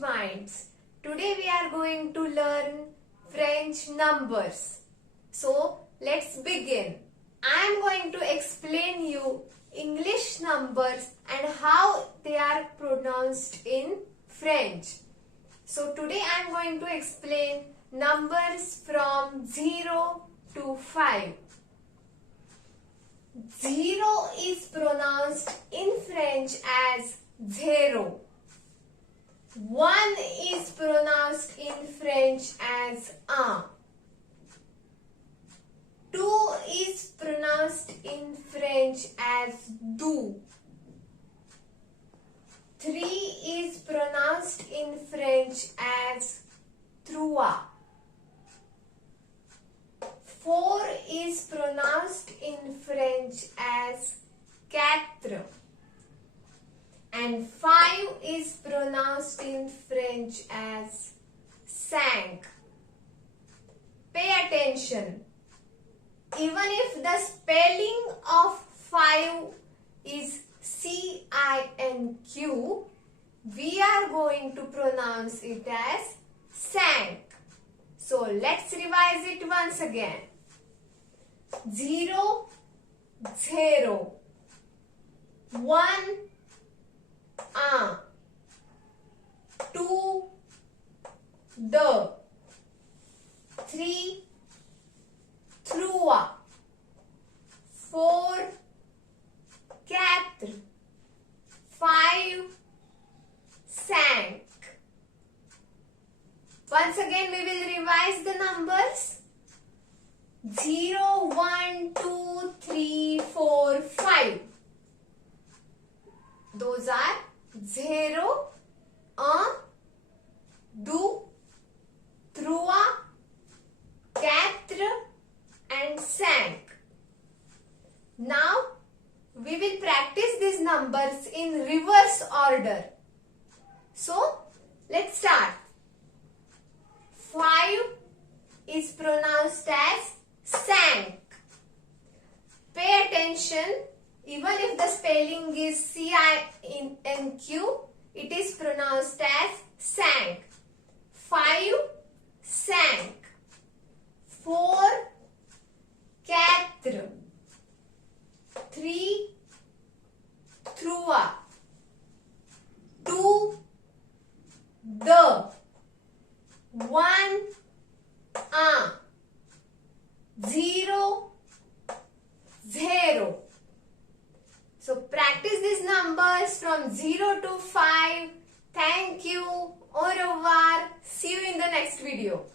minds. Today we are going to learn French numbers. So let's begin. I am going to explain you English numbers and how they are pronounced in French. So today I am going to explain numbers from 0 to 5. 0 is pronounced in French as zéro. 1 is pronounced in French as un. 2 is pronounced in French as deux. 3 is pronounced in French as trois. 4 is pronounced in French as quatre. And 5 is pronounced in French as cinq. Pay attention. Even if the spelling of 5 is C-I-N-Q, we are going to pronounce it as sank. So let's revise it once again. 0, zéro. 1, un. 2, deuh. 3, trois. 4, quatre. 5, cinq. Once again we will revise the numbers. 0, 1, 2, 3, 4, 5. Those are zéro, un, deux, trois, quatre and cinq. Now we will practice these numbers in reverse order. So let's start. 5 is pronounced as sank. Pay attention. Even if the spelling is C-I-N-Q, it is pronounced as sank. 5, sank. 4, quatre. 3, trois. 2, deuh. 1, un. 0, zéro. So practice these numbers from 0 to 5. Thank you. Au revoir. See you in the next video.